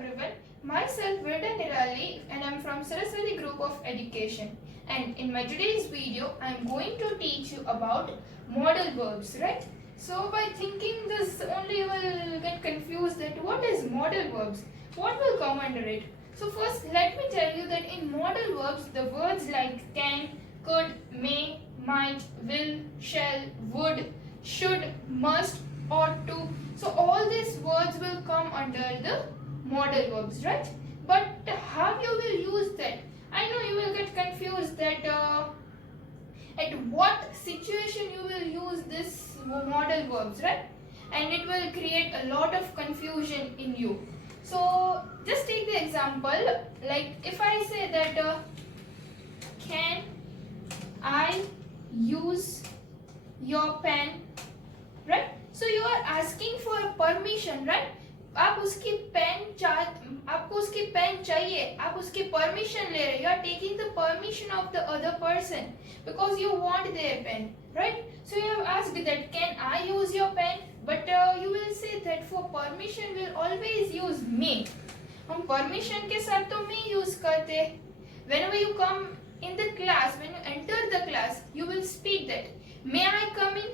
everyone, myself Verda Nirali and I am from Saraswati group of education, and in my today's video I am going to teach you about modal verbs, right? So by thinking this only you will get confused that what is modal verbs, what will come under it. So first let me tell you that in modal verbs the words like can, could, may, might, will, shall, would, should, must, ought to. So all these words will come under the modal verbs, right? But how you will use that? I know you will get confused that at what situation you will use this modal verbs, right? And it will create a lot of confusion in you. So just take the example, like if I say that can I use your pen, right? So you are asking for permission, right? आप उसकी pen चाहिए, आप उसकी permission ले रहे, you are taking the permission of the other person because you want their pen, right? So you have asked that can I use your pen, but you will say that for permission we'll always use may. हम permission के साथ तो may use करते. Whenever you come in the class, when you enter the class, you will speak that may I come in,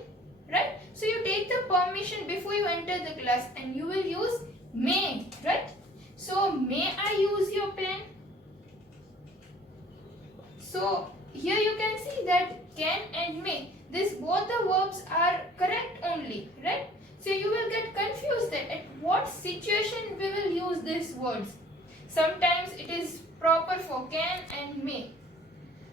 right? So you take the permission before you enter the class and you will use may, right? So may I use your pen? So here you can see that can and may, this both the verbs are correct only, right? So you will get confused that at what situation we will use these words. Sometimes it is proper for can and may.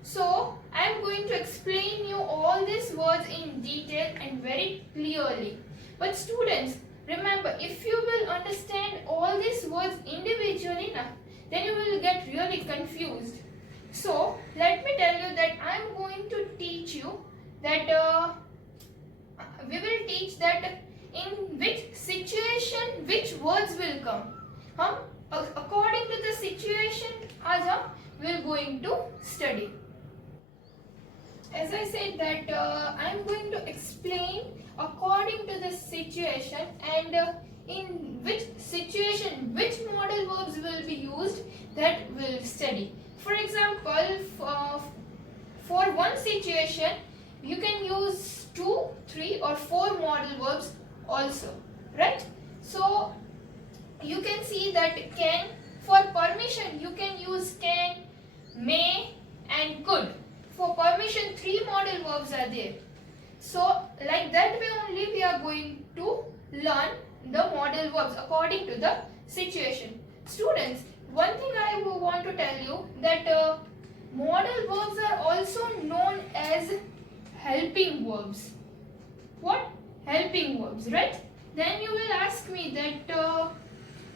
So I am going to explain you all these words in detail and very clearly. But students, remember, if you will understand all these words individually, then you will get really confused. So let me tell you that I am going to teach you that we will teach that in which situation which words will come. According to the situation, आज we are going to study. As I said that I am going to explain according to the situation and in which situation which modal verbs will be used, that will study. For example, for one situation you can use 2, 3 or 4 modal verbs also, right? So you can see that can, for permission you can use can, may and could. For permission 3 modal verbs are there. So like that way only we are going to learn the modal verbs according to the situation. Students, one thing I want to tell you that modal verbs are also known as helping verbs. What? Helping verbs, right? Then you will ask me that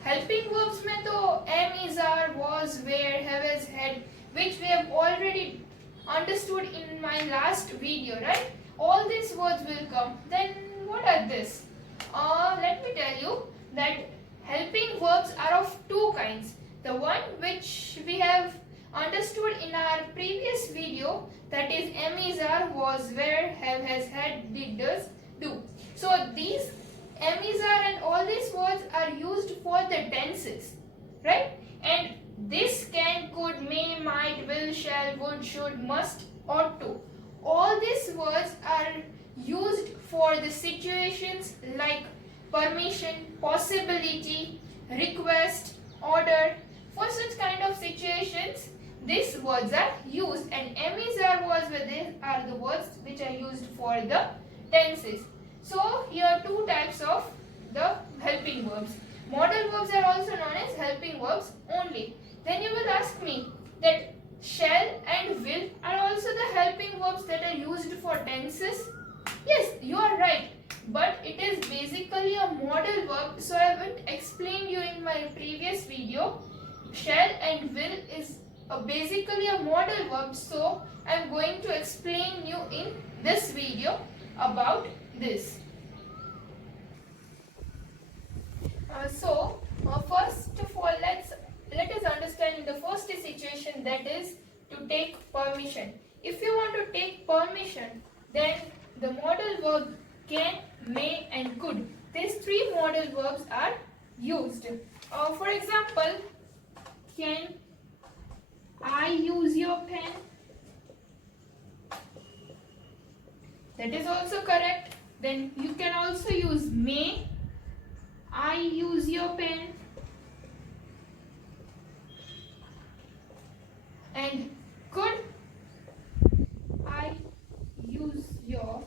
helping verbs में तो am, is, are, was, were, have, has, had, which we have already understood in my last video, right? All these words will come. Then what are this? Let me tell you that helping verbs are of 2 kinds. The one which we have understood in our previous video, that is am, is, are, was, were, have, has, had, did, does, do. So these am, is, are and all these words are used for the tenses, right? And this can, could, may, might, will, shall, would, should, must, ought to. All these words are used for the situations like permission, possibility, request, order. For such kind of situations, these words are used, and am, is, are, was, were, they are the words which are used for the tenses. So here are 2 types of the helping verbs. Modal verbs are also known as helping verbs only. Then you will ask me that shall and will are also the helping verbs that are used for tenses. Yes, you are right. But it is basically a modal verb. So I haven't explained you in my previous video. Shall and will is basically a modal verb. So I am going to explain you in this video about this. First of all, let us understand the first situation, that is to take permission. If you want to take permission, then the modal verb can, may and could. These 3 modal verbs are used. For example, can I use your pen? That is also correct. Then you can also use may I use your pen? And could I use your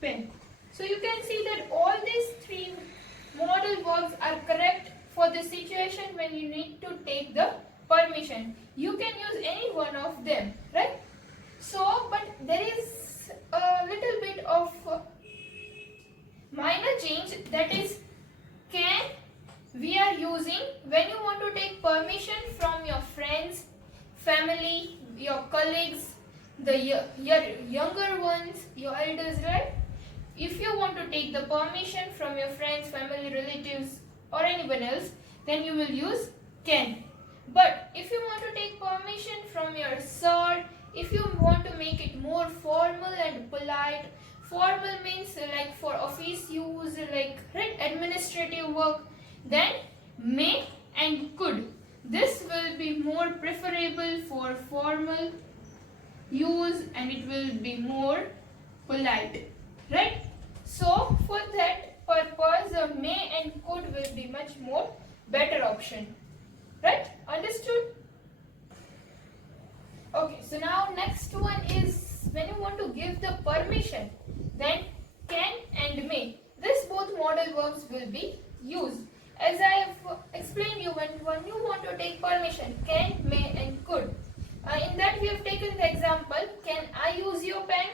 pen? So you can see that all these three modal verbs are correct for the situation when you need to take the permission. You can use any one of them, right? So, but there is a little bit of minor change, that is can we are using when you want to take permission from your friends, family, your colleagues, your younger ones, your elders, right? If you want to take the permission from your friends, family, relatives or anyone else, then you will use can. But if you want to take permission from your sir, if you want to make it more formal and polite, formal means like for office use, like right, administrative work, then may and could. This will be more preferable for formal use and it will be more polite, right? So for that purpose, may and could will be much more better option, right? Understood? Okay, so now next one is when you want to give the permission, then can and may. This both modal verbs will be used. As I have explained you, when you want to take permission, can, may and could. In that we have taken the example, can I use your pen?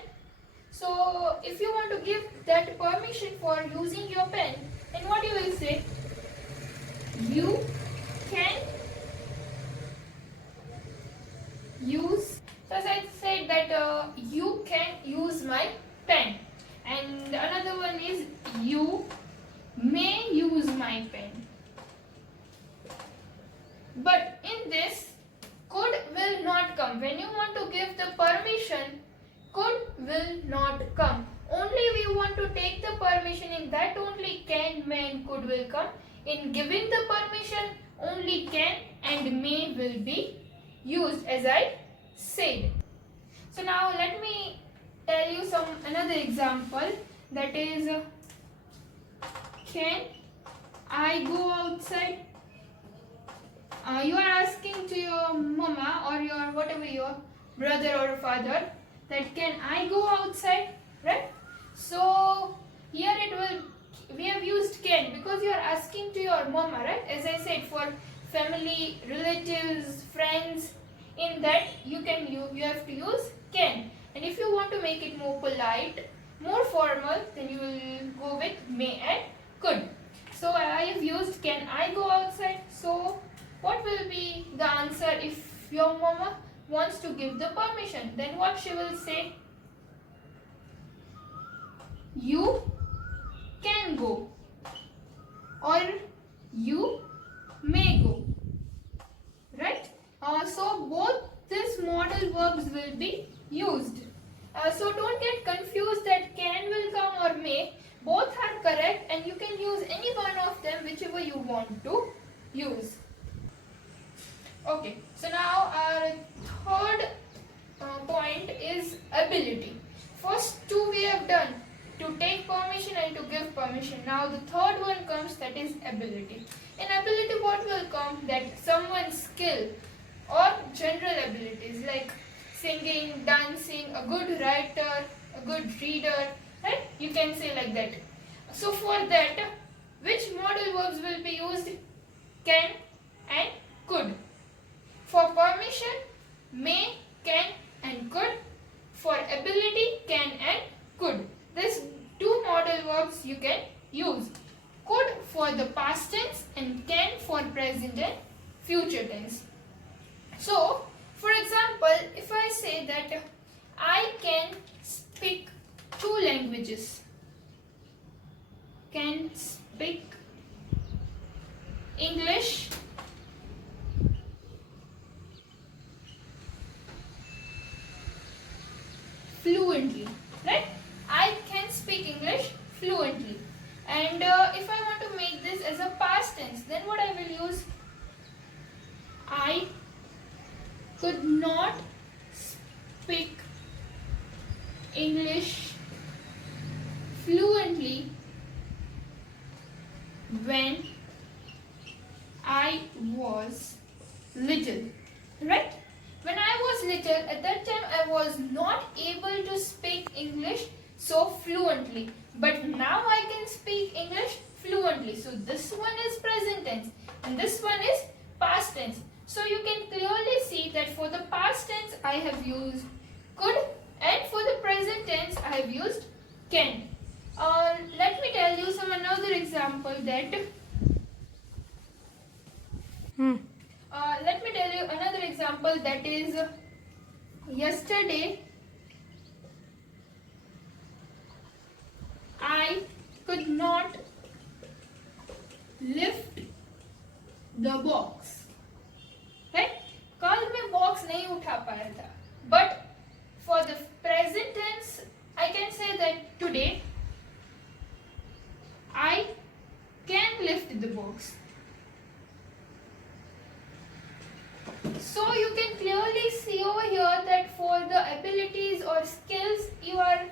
So if you want to give that permission for using your pen, then what you will say? You can use. So as I said that you can use my pen. And another one is you may use my pen. But in this, could will not come. When you want to give the permission, could will not come. Only we want to take the permission, in that only can, may and could will come. In giving the permission, only can and may will be used, as I said. So now let me tell you another example, that is can I go outside? You are asking to your mama or your whatever, your brother or father, that can I go outside, right? So here we have used can because you are asking to your mama, right? As I said, for family, relatives, friends, in that you have to use can. And if you want to make it more polite, more formal, then you will go with may and could. So I have used can I go outside. So what will be the answer if your mama wants to give the permission? Then what she will say? You can go or you may go, right? So both these modal verbs will be used. So don't get confused that can will come or may. Both are correct and you can use any one of them, whichever you want to use. Okay, so now our third point is ability. First two we have done, to take permission and to give permission. Now the third one comes, that is ability. In ability what will come? That someone's skill or general abilities like singing, dancing, a good writer, a good reader, right? You can say like that. So for that, which modal verbs will be used? Can and could. For permission, may, can and could. For ability, can and could. These two modal verbs you can use. Could for the past tense and can for present and future tense. So, for example, if I say that I can speak 2 languages. Can speak English fluently, right? I can speak English fluently. And if I want to make this as a past use I could not speak English fluently when I was little, right? When I was little, at that time I was not able to speak English so fluently, but now I can speak English fluently. So this one is present tense and this one is past tense. So you can clearly see that for the past tense I have used could, and for the present tense I have used can. Let me tell you some another example that let me tell you another example that is yesterday I could not lift the box. Right? कल मैं box नहीं उठा पाया था. But for the present tense I can say that today I can lift the box. So you can clearly see over here that for the abilities or skills you are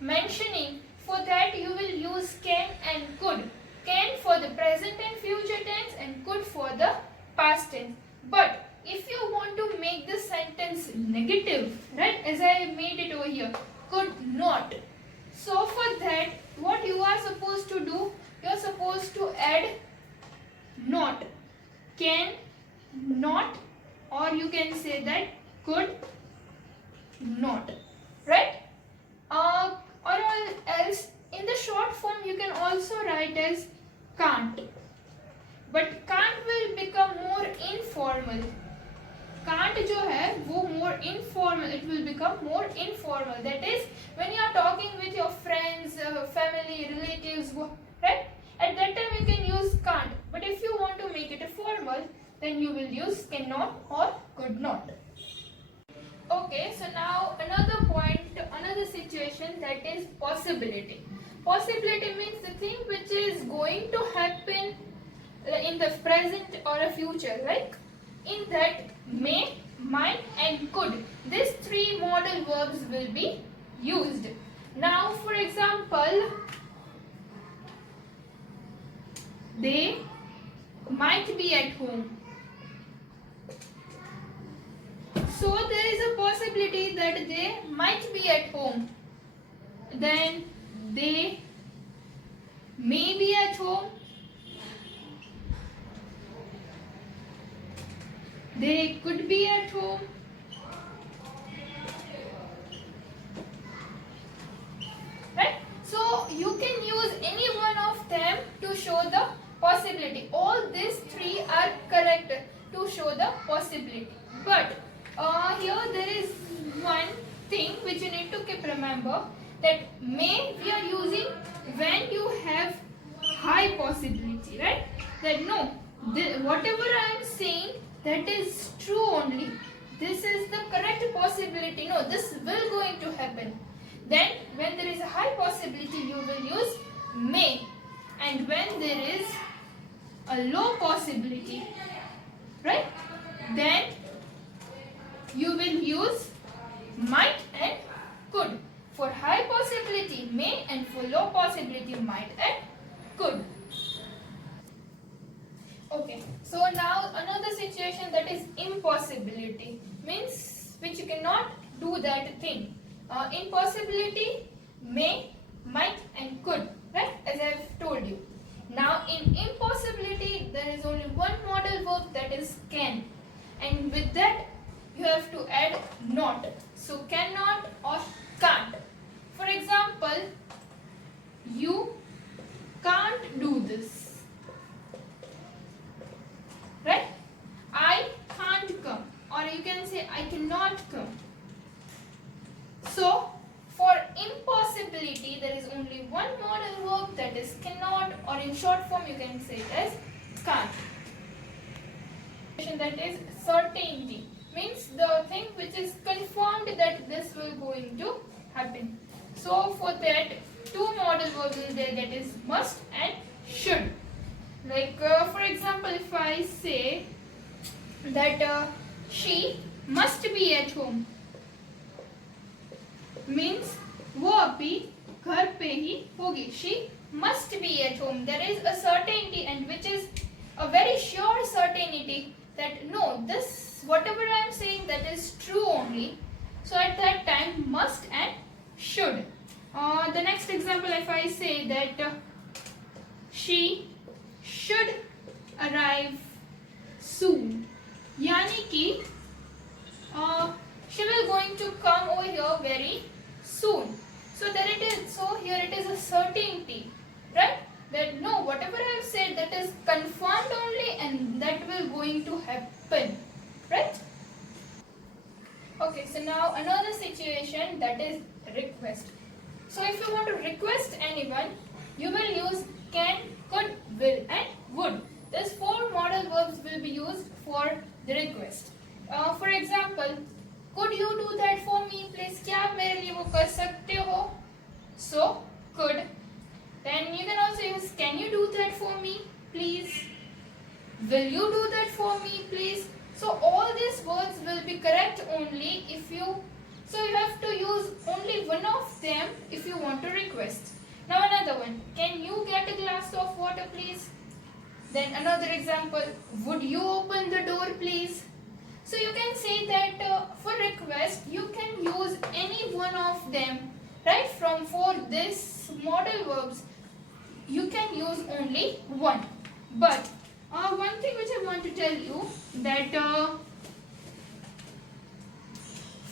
mentioning, for that you will use can and could. Can for the present and future tense and could for the past tense. But if you want to make the sentence negative, right, as I made it over here, could not. So for that, what you are supposed to do, you are supposed to add not. Can not, or you can say that could not, right? Or else in the short form you can also write as can't. But can't will become more informal. Can't जो है वो more informal. It will become more informal. That is when you are talking with your friends, family, relatives, right? At that time you can use can't. But if you want to make it a formal, then you will use cannot or could not. Okay, so now another point, another situation, that is possibility. Possibility means the thing which is going to happen in the present or a future, like in that may, might and could. These three modal verbs will be used. Now for example, they might be at home. So there is a possibility that they might be at home. Then they may be at home. They could be at home. Right? So you can use any one of them to show the possibility. All these three are correct to show the possibility. But here there is one thing which you need to keep remember, that may we are using when you have high possibility, right? That no, whatever I am saying, that is true only. This is the correct possibility. No, this will going to happen. Then when there is a high possibility, you will use may. And when there is a low possibility, right, then you will use might and could. For high possibility may, and for low possibility might and could. Okay, so now another situation, that is impossibility, means which you cannot do that thing. Impossibility may, might and could, right, as I have told you. Now in impossibility there is only one modal verb, that is can, and with that you have to add not. So cannot or can't. For example, you can't do this, right? I can't come, or you can say I cannot come. So for impossibility there is only one modal verb, that is cannot, or in short form you can say it as can't. That is certainty, means the thing which is confirmed that this will going to happen. So for that two modal verbs is there, that is must and should. Like for example, if I say that she must be at home, means वो अभी घर पे ही होगी. She must be at home. There is a certainty, and which is a very sure certainty that no, this whatever I am saying, that is true only. So at that time, must and should. The next example, if I say that she should arrive soon, यानी कि she will going to come over here very soon. So there it is. So here it is a certainty, right? That no, whatever I have said, that is confirmed only, and that will going to happen, right? Okay, so now another situation, that is request. So if you want to request anyone, you will use can, could, will and would. These 4 modal verbs will be used for the request. For example, could you do that for me please? क्या आप मेरे लिए वो कर सकते हो? So could. Then you can also use can you do that for me please? Will you do that for me please? So all these words will be correct only if you, so you have to use only one of them if you want to request. Now another one, can you get a glass of water please? Then another example, would you open the door please? So you can say that for request you can use any one of them, right? From for this modal verbs you can use only one. But one thing which I want to tell you, that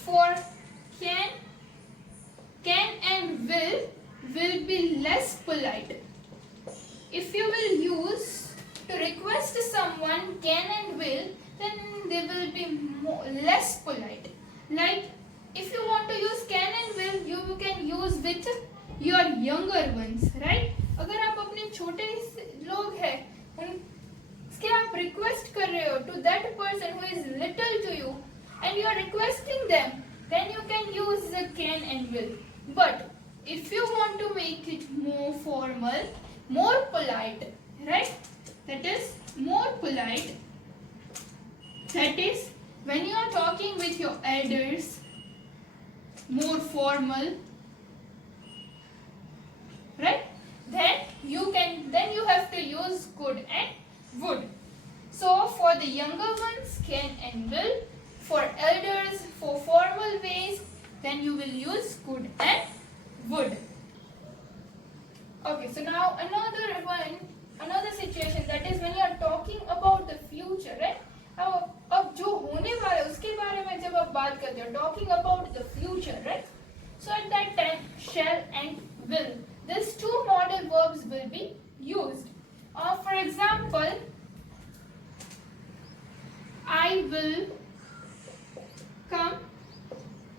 for can and will be less polite. If you will use to request someone can and will, then they will be less polite. Like if you want to use can and will, you can use with your younger ones, right? अगर आप अपने छोटे लोग हैं, उनके आप request कर रहे हो to that person who is little to you, and you are requesting them, then you can use the can and will. But if you want to make it more formal, more polite, right? That is more polite. That is when you are talking with your elders, more formal, right? Then you have to use could and would. So for the younger ones, can and will. For elders, for formal ways, then you will use could and would. Okay, so now another situation, that is when you are talking about the future, right? अब जो होने वाला है उसके बारे में जब आप बात करते हो, talking about the future, right? So at that time, shall and will, these 2 modal verbs will be used. For example, I will come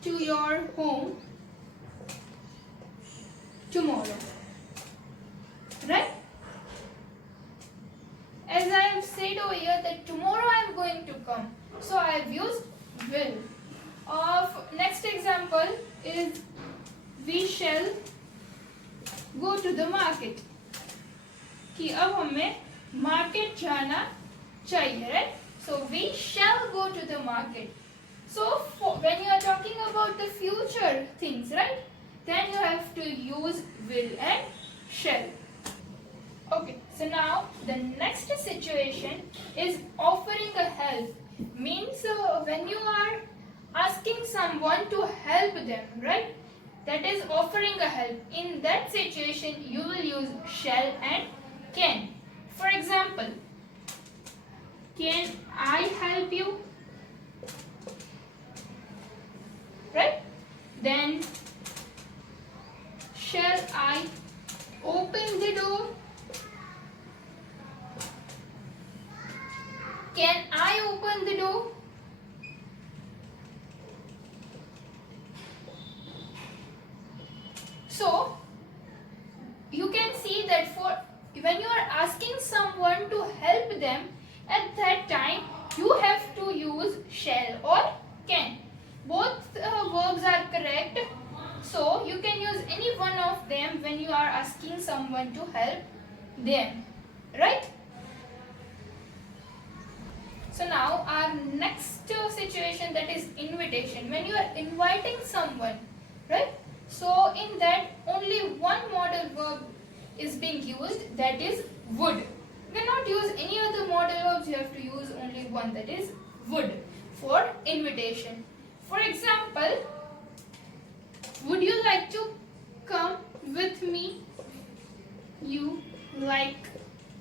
to your home tomorrow, right? As I have said over here that tomorrow I am going to come, so I have used will. Next example is we shall go to the market. कि अब हमें market जाना चाहिए, right? So we shall go to the market. So when you are talking about the future things, right? Then you have to use will and shall. Okay, so now the next situation is offering a help. Means when you are asking someone to help them, right? That is offering a help. In that situation, you will use shall and can. For example, can I help you? Right? Then shall I open the door? Can I open the door? So you can see that for when you are asking someone to help them, at that time you have to use shall or can. Both verbs are correct, so you can use any one of them when you are asking someone to help them, right? So now our next situation, that is invitation. When you are inviting someone, right? So in that only one modal verb is being used, that is would. You cannot use any other modal verbs, you have to use only one, that is would, for invitation. For example, would you like to come with me? You like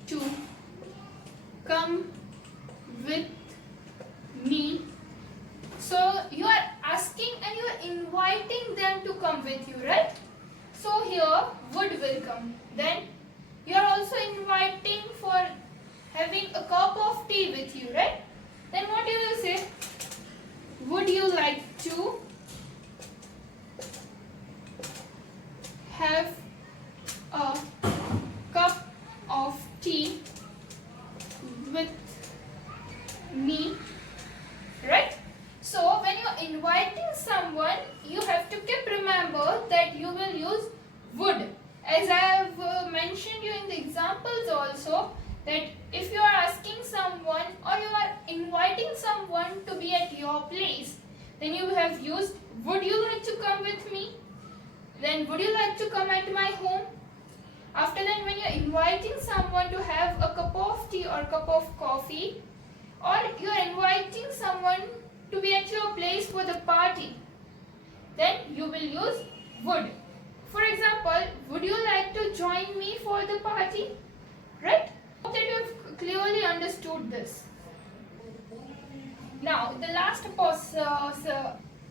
to come with me. So you are asking and you are inviting them to come with you, right? So here would will come. Then you are also inviting for having a cup of tea with you, right? Then what you will say? Would you like to have a cup of tea with me, right? So when you are inviting someone, you have to keep remember that you will use would. As I have mentioned you in the examples also, that if you are asking someone or you are inviting someone to be at your place, then you have used would you like to come with me? Then would you like to come at my home? After that, when you are inviting someone to have a cup of tea or cup of coffee, or you are inviting someone to be at your place for the party, then you will use would. For example, would you like to join me for the party? Right? Hope that you have clearly understood this. Now, the last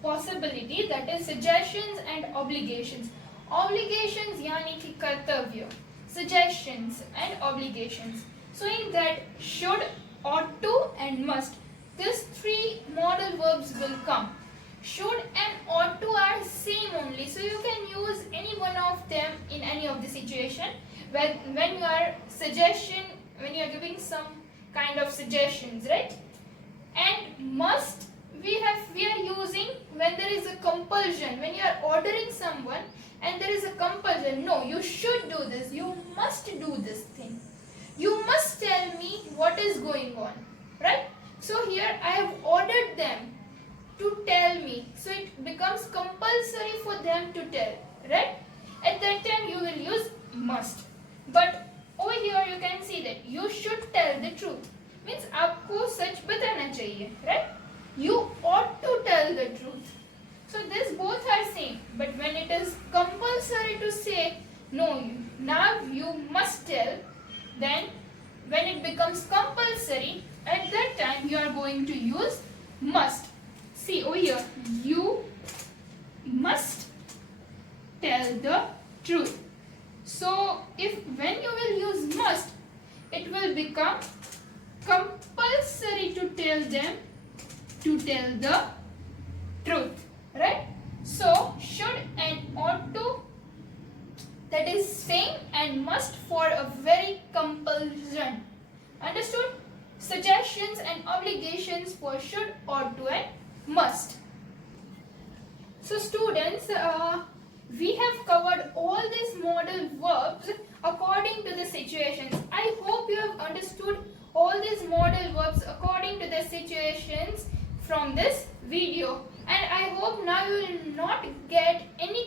possibility, that is suggestions and obligations. Obligations yani ki kartavya. Suggestions and obligations. So in that, should, ought to and must, these three modal verbs will come. Should and ought to are same only, so you can use any one of them in any of the situation. When you are when you are giving some kind of suggestions, right? And must we are using when there is a compulsion, when you are ordering someone and there is a compulsion. No, you should do this, you must do this thing, you must tell me what is going on, right? So here I have ordered them to tell me, so it becomes compulsory for them to tell, right? At that time you will use must. But over here you can see that you should tell the truth, means आपको सच बताना चाहिए, right? You ought to tell the truth. So this both are same, but when it is compulsory to say no, now you must tell, then when it becomes compulsory, at that time you are going to use must. See over here, you must tell the truth. So when you will use must, it will become compulsory to tell them to tell the truth, right? So should and ought to, that is same, and must for a very compulsion. Understood? Suggestions and obligations for should, ought to and must. So students, we have covered all these modal verbs according to the situations. I hope you have understood all these modal verbs according to the situations from this video, and I hope now you will not get any